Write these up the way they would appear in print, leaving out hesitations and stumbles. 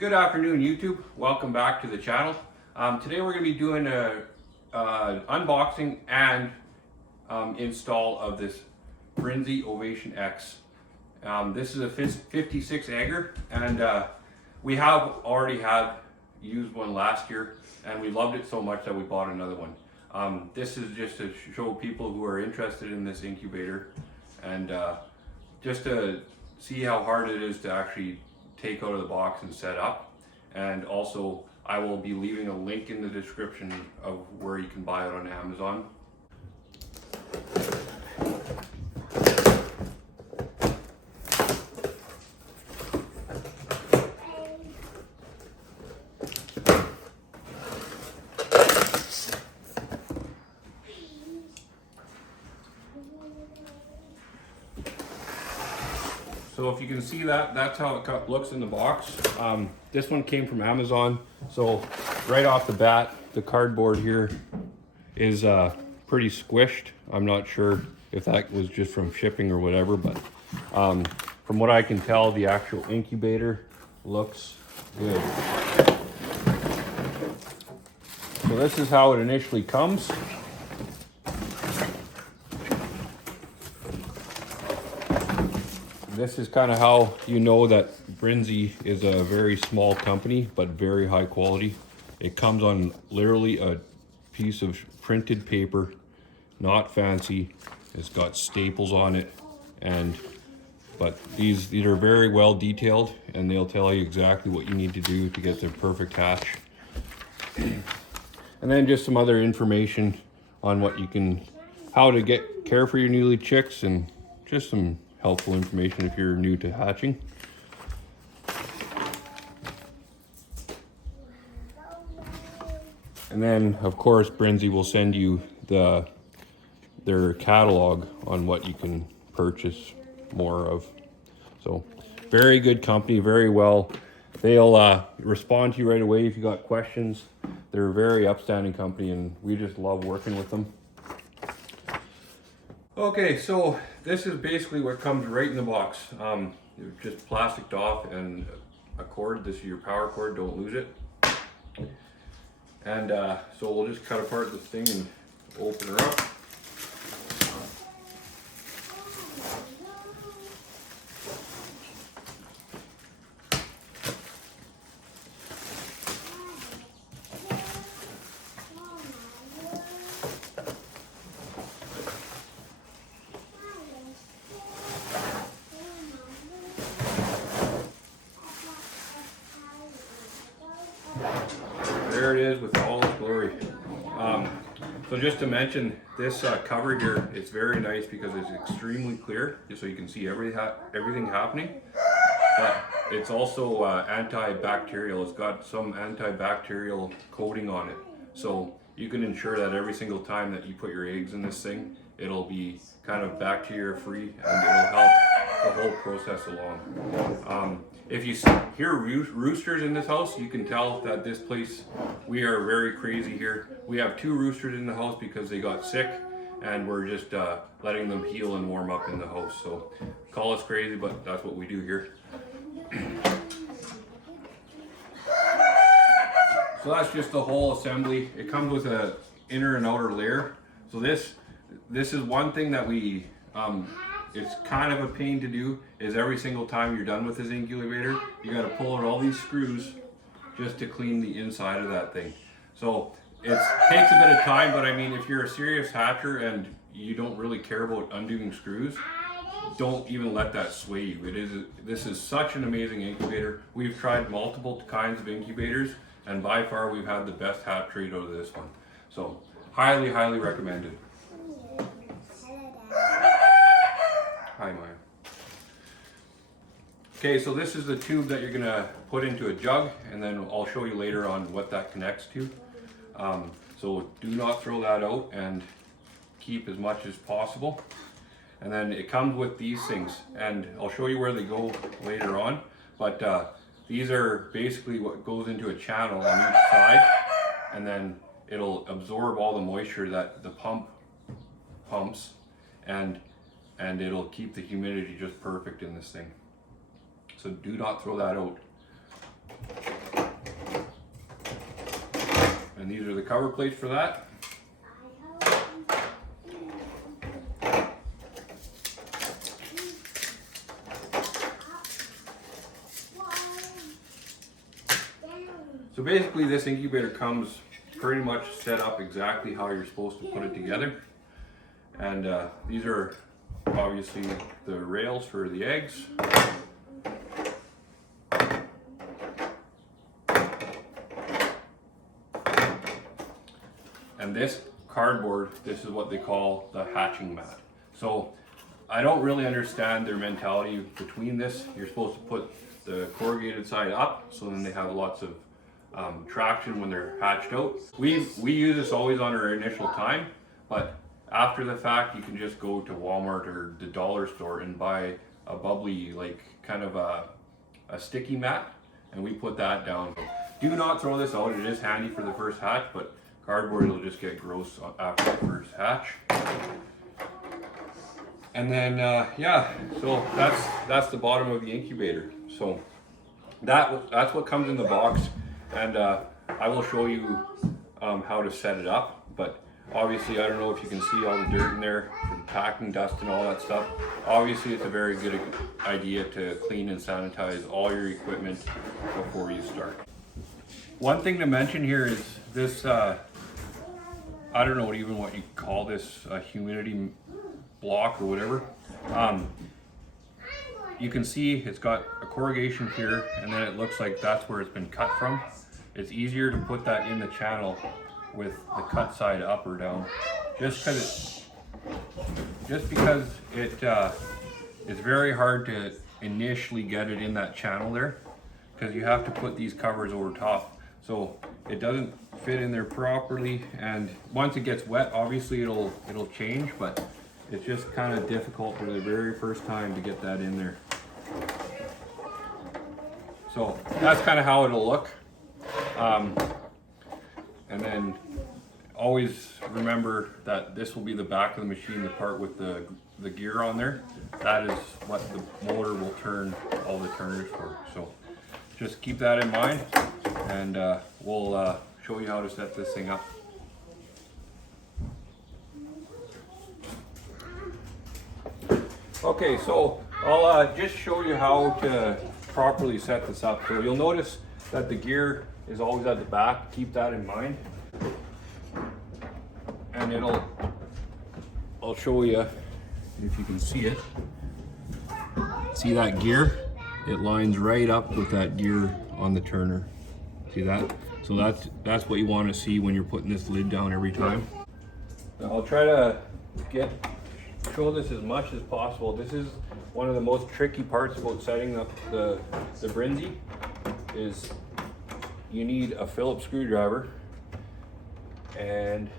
Good afternoon, YouTube. Welcome back to the channel. Today we're going to be doing an unboxing and install of this BRINSEA Ovation X. This is a 56 Agger, and we have already had used one last year, and we loved it so much that we bought another one. This is just to show people who are interested in this incubator, and just to see how hard it is to actually take out of the box and set up. And also I will be leaving a link in the description of where you can buy it on Amazon. So if you can see that, that's how it looks in the box. This one came from Amazon. So right off the bat, the cardboard here is pretty squished. I'm not sure if that was just from shipping or whatever, but from what I can tell, the actual incubator looks good. So this is how it initially comes. This is kind of how you know that BRINSEA is a very small company, but very high quality. It comes on literally a piece of printed paper, not fancy. It's got staples on it, but these are very well detailed, and they'll tell you exactly what you need to do to get the perfect hatch. And then just some other information on how to care for your newly chicks, and just some helpful information if you're new to hatching. And then of course BRINSEA will send you their catalog on what you can purchase more of. So very good company, very well. They'll respond to you right away if you got questions. They're a very upstanding company, and we just love working with them. Okay, so this is basically what comes right in the box. Just plasticed off and a cord. This is your power cord, don't lose it. And so we'll just cut apart this thing and open her up. There it is with all its glory. So just to mention, this cover here, it's very nice because it's extremely clear, so you can see everything happening. But it's also antibacterial. It's got some antibacterial coating on it, so you can ensure that every single time that you put your eggs in this thing, it'll be kind of bacteria free, and it'll help the whole process along. If you hear roosters in this house, you can tell that this place, we are very crazy here. We have 2 roosters in the house because they got sick, and we're just letting them heal and warm up in the house. So call us crazy, but that's what we do here. So that's just the whole assembly. It comes with an inner and outer layer. So this is one thing that we it's kind of a pain to do, is every single time you're done with this incubator, you got to pull out all these screws just to clean the inside of that thing. So it takes a bit of time, but I mean, if you're a serious hatcher and you don't really care about undoing screws, don't even let that sway you. This is such an amazing incubator. We've tried multiple kinds of incubators, and by far we've had the best hatch rate out of this one. So highly, highly recommended. Hi, Maya. Okay, so this is the tube that you're gonna put into a jug, and then I'll show you later on what that connects to. So do not throw that out, and keep as much as possible. And then it comes with these things, and I'll show you where they go later on. But these are basically what goes into a channel on each side, and then it'll absorb all the moisture that the pump pumps, and it'll keep the humidity just perfect in this thing. So do not throw that out. And these are the cover plates for that. So basically this incubator comes pretty much set up exactly how you're supposed to put it together. And these are obviously the rails for the eggs. And this cardboard, this is what they call the hatching mat. So I don't really understand their mentality between this. You're supposed to put the corrugated side up so then they have lots of traction when they're hatched out. We use this always on our initial time, but after the fact you can just go to Walmart or the dollar store and buy a bubbly, like kind of a sticky mat, and we put that down. Do not throw this out. It is handy for the first hatch, but cardboard will just get gross after the first hatch. And then yeah, so that's the bottom of the incubator. So that's what comes in the box. And I will show you how to set it up, but obviously I don't know if you can see all the dirt in there from packing dust and all that stuff. Obviously it's a very good idea to clean and sanitize all your equipment before you start. One thing to mention here is this, I don't know what you call this, humidity block or whatever. You can see it's got a corrugation here, and then it looks like that's where it's been cut from. It's easier to put that in the channel with the cut side up or down, just because it's very hard to initially get it in that channel there, because you have to put these covers over top, so it doesn't fit in there properly. And once it gets wet, obviously it'll change, but it's just kind of difficult for the very first time to get that in there. So that's kind of how it'll look. And then always remember that this will be the back of the machine, the part with the gear on there. That is what the motor will turn all the turners for. So just keep that in mind, and we'll show you how to set this thing up. Okay, so I'll just show you how to properly set this up. So you'll notice that the gear is always at the back. Keep that in mind. And I'll show you if you can see it. See that gear? It lines right up with that gear on the turner. See that? So that's what you want to see when you're putting this lid down every time. I'll try to show this as much as possible. This is one of the most tricky parts about setting up the BRINSEA, is you need a Phillips screwdriver, and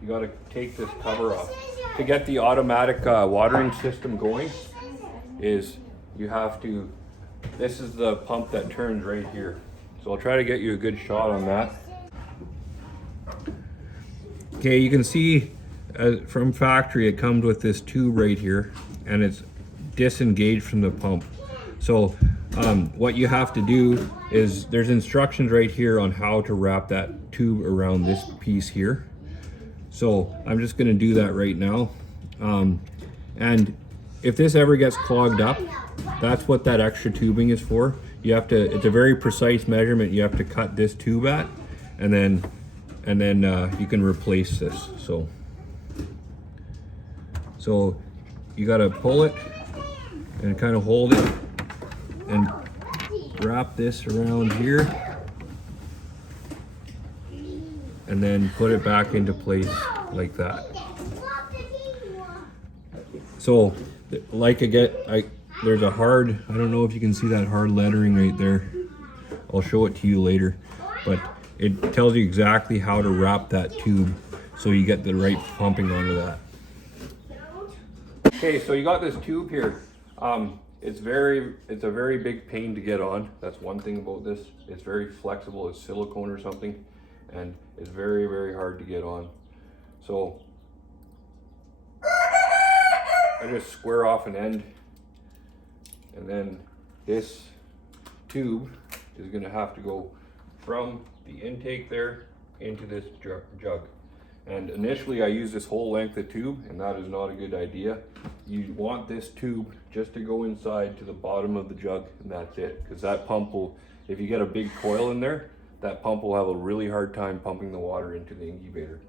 you got to take this cover off. To get the automatic watering system going, is you have to, this is the pump that turns right here. So I'll try to get you a good shot on that. Okay, you can see from factory it comes with this tube right here, and it's disengaged from the pump. So what you have to do is, there's instructions right here on how to wrap that tube around this piece here. So I'm just going to do that right now. And if this ever gets clogged up, that's what that extra tubing is for. You have to, it's a very precise measurement. You have to cut this tube at, and then you can replace this. So you got to pull it and kind of hold it and wrap this around here, and then put it back into place like that. So like there's a hard, I don't know if you can see that hard lettering right there. I'll show it to you later, but it tells you exactly how to wrap that tube so you get the right pumping onto that. Okay, so you got this tube here. It's a very big pain to get on. That's one thing about this. It's very flexible. It's silicone or something, and it's very, very hard to get on. So I just square off an end, and then this tube is going to have to go from the intake there into this jug. And initially I used this whole length of tube, and that is not a good idea. You want this tube just to go inside to the bottom of the jug, and that's it. Because that pump will, if you get a big coil in there, that pump will have a really hard time pumping the water into the incubator.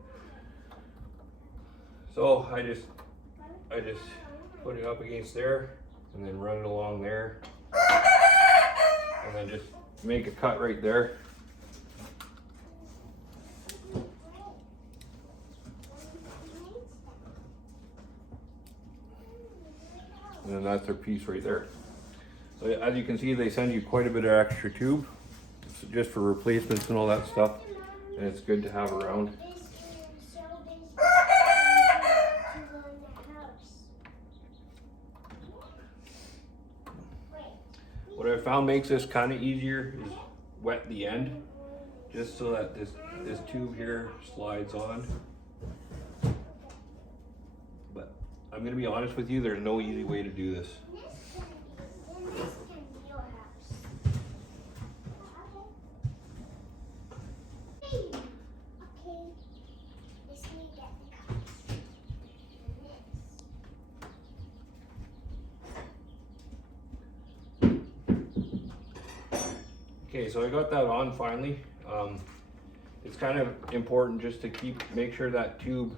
So I just put it up against there, and then run it along there, and then just make a cut right there. And then that's their piece right there. So as you can see, they send you quite a bit of extra tube, just for replacements and all that stuff, and it's good to have around. What I found makes this kind of easier is wet the end, just so that this tube here slides on. But I'm gonna be honest with you, there's no easy way to do this. Okay, so I got that on finally. It's kind of important just to make sure that tube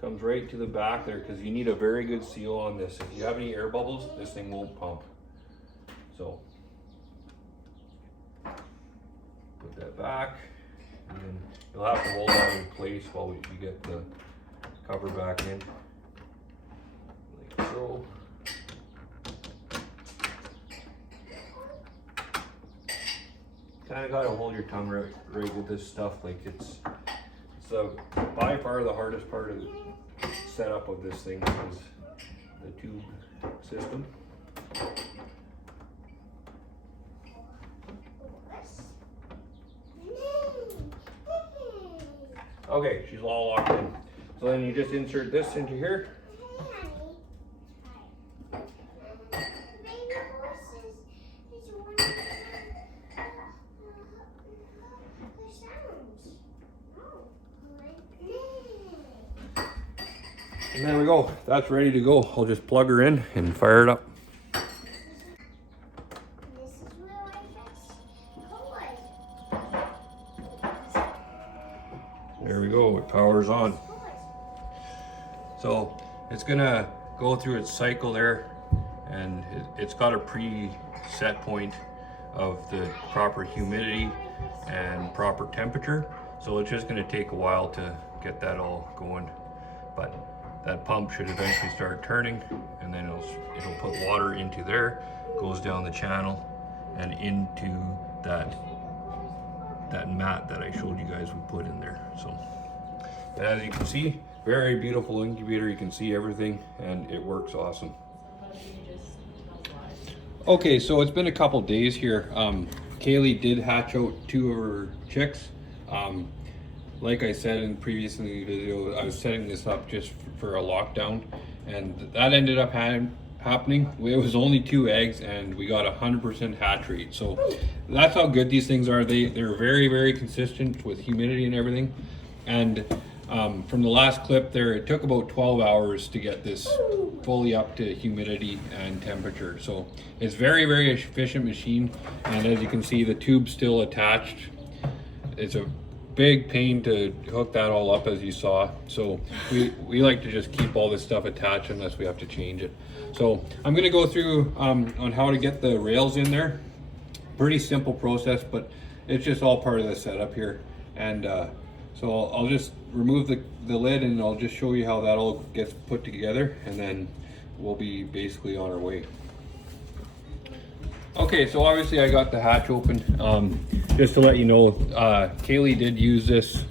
comes right to the back there, because you need a very good seal on this. If you have any air bubbles, this thing won't pump. So put that back, and then you'll have to hold that in place while we get the cover back in, like so. Kind of got to hold your tongue right with this stuff. Like it's by far the hardest part of the setup of this thing is the tube system. Okay, she's all locked in. So then you just insert this into here. And there we go, that's ready to go. I'll just plug her in and fire it up. There we go, it powers on. So it's gonna go through its cycle there, and it's got a preset point of the proper humidity and proper temperature. So it's just gonna take a while to get that all going. But that pump should eventually start turning, and then it'll put water into there, goes down the channel and into that mat that I showed you guys we put in there. So as you can see, very beautiful incubator. You can see everything, and it works awesome. Okay, so it's been a couple days here. Kaylee did hatch out 2 of her chicks. Like I said in previous in the video, I was setting this up just for a lockdown, and that ended up happening. It was only 2 eggs, and we got 100% hatch rate. So that's how good these things are. They're very, very consistent with humidity and everything. And from the last clip there, it took about 12 hours to get this fully up to humidity and temperature. So it's very, very efficient machine. And as you can see, the tube's still attached. It's a big pain to hook that all up, as you saw. So we like to just keep all this stuff attached unless we have to change it. So I'm going to go through on how to get the rails in there. Pretty simple process, but it's just all part of the setup here. And so I'll just remove the lid, and I'll just show you how that all gets put together, and then we'll be basically on our way. Okay, so obviously I got the hatch open. Just to let you know, Kaylee did use this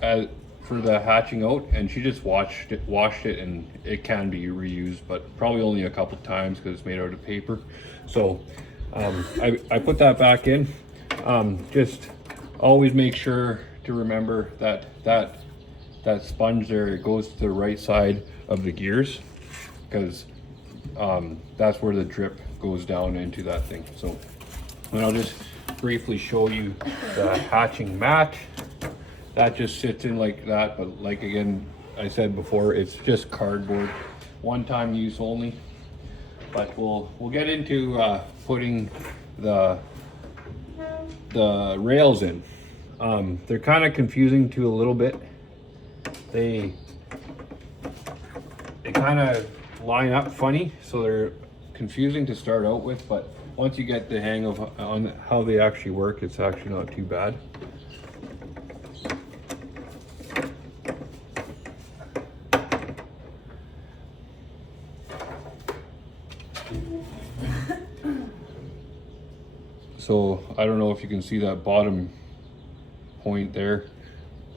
for the hatching out, and she just washed it, and it can be reused, but probably only a couple times because it's made out of paper. So I put that back in. Just always make sure to remember that sponge there, it goes to the right side of the gears, because that's where the drip goes down into that thing. So and I'll just briefly show you the hatching mat. That just sits in like that, but like again, I said before, it's just cardboard, one-time use only. But we'll get into putting the rails in. They're kind of confusing to a little bit. They kind of line up funny, so they're confusing to start out with, but once you get the hang of on how they actually work, it's actually not too bad. So I don't know if you can see that bottom point there,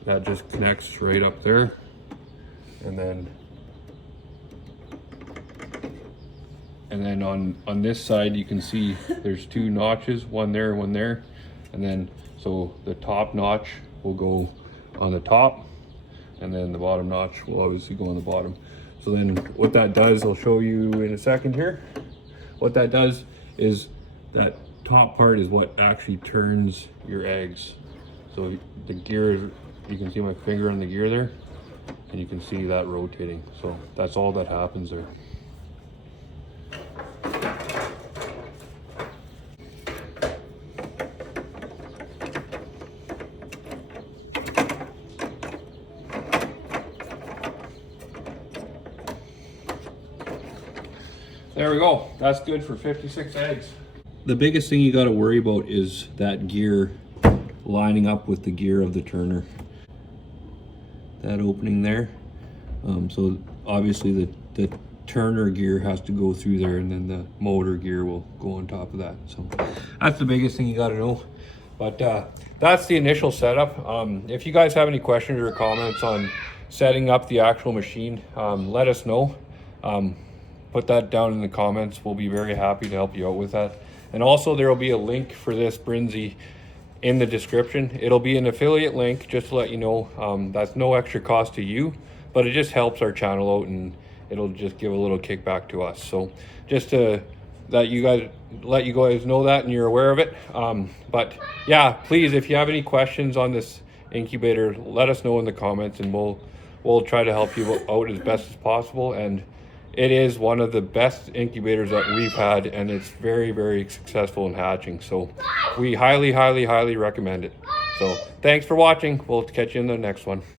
that just connects right up there, and then on this side you can see there's two notches, one there, and then so the top notch will go on the top, and then the bottom notch will obviously go on the bottom. So then what that does, I'll show you in a second here. What that does is that top part is what actually turns your eggs. So the gear, you can see my finger on the gear there, and you can see that rotating. So that's all that happens there. There we go. That's good for 56 eggs. The biggest thing you got to worry about is that gear lining up with the gear of the turner. That opening there. So obviously the turner gear has to go through there, and then the motor gear will go on top of that. So that's the biggest thing you got to know. But that's the initial setup. If you guys have any questions or comments on setting up the actual machine, let us know. Put that down in the comments. We'll be very happy to help you out with that. And also there will be a link for this BRINSEA in the description. It'll be an affiliate link, just to let you know. That's no extra cost to you, but it just helps our channel out, and it'll just give a little kickback to us. So just to let you guys know that, and you're aware of it. But yeah, please, if you have any questions on this incubator, let us know in the comments, and we'll try to help you out as best as possible. And it is one of the best incubators that we've had, and it's very, very successful in hatching. So we highly, highly, highly recommend it. So thanks for watching. We'll catch you in the next one.